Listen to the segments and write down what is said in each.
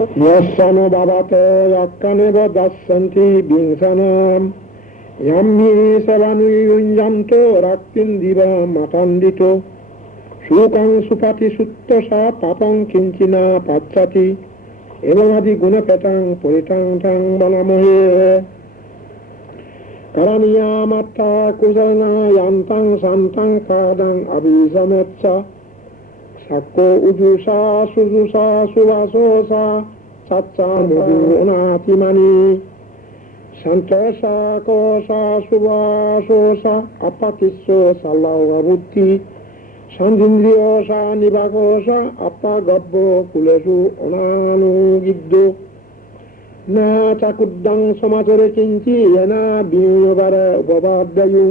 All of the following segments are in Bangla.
নশ্যানুদাবাত অক্কানেব দাস্যন্তি বিংসানাম ইয়াম্হি সবানুয়ুঞ্জান্ত রাক্তিন দিবা মাতান্দিত সুকাং সুপাতি সুত্তসা পাপং কিঞ্চিনা পাচ্ছাতি এবং আদি গুণপেতাং পরিতাং তাং বলামহে করণীয়ামাত্তা কুশলনা ইয়ান্তাং শান্তাং কাদাং অভিসমচ্ছা সাক্ষ্য উজুষা সুজুষা সুবাসোষা সচ্চা মধু অনাতিমানি সন্তোষা কোষা সুবাসোষা অপাতিস্য সাল্লাহ বুদ্ধি নিবাকোষ আত্মা গব্য কুলেষু অনানুগিদ্ধ না চাকুদ্দং সমাচরে কিঞ্চি না বিনিয়োগার উপবাদ্যয়ুং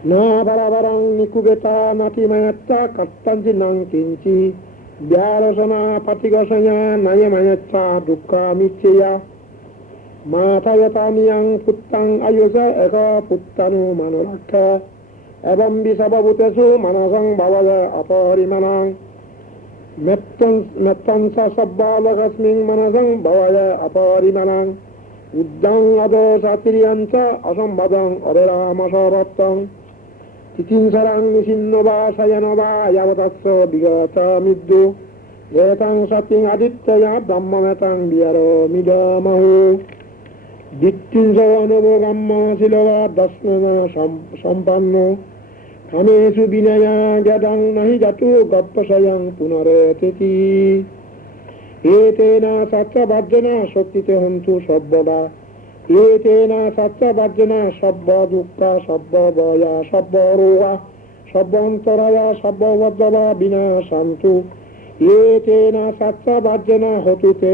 නාබරවරං නිකුගතා මති මයත්තා කත්තංජි නංකින්චි ්‍යාරසනා පතිගසඥා නය මයත්තා දුක්කා මිච්චයා මාතයතාමියන් පුත්තං අයුස එක පුත්තනු මනුලක්ක ඇබම්බි සබපුතෙසු මනසං බවල අපරිමනං මෙත්තන්ස සබ්බාලගස්මින් මනසං බවය අපරිමනං උද්දං අද සතිරියන්ත අසම්බදං අරරාමසාරත්තං সত্যবার্জনা শক্তিতে হন্তু সব্যদা। এতেন সত্যবার্জনা সব্য দুঃখ সব্য বয়া সব্য রোগা সব্য অন্তরায়া সব্য বদ্ধবা বিনাশান্তু এতেন সত্যবার্জনা হতুতে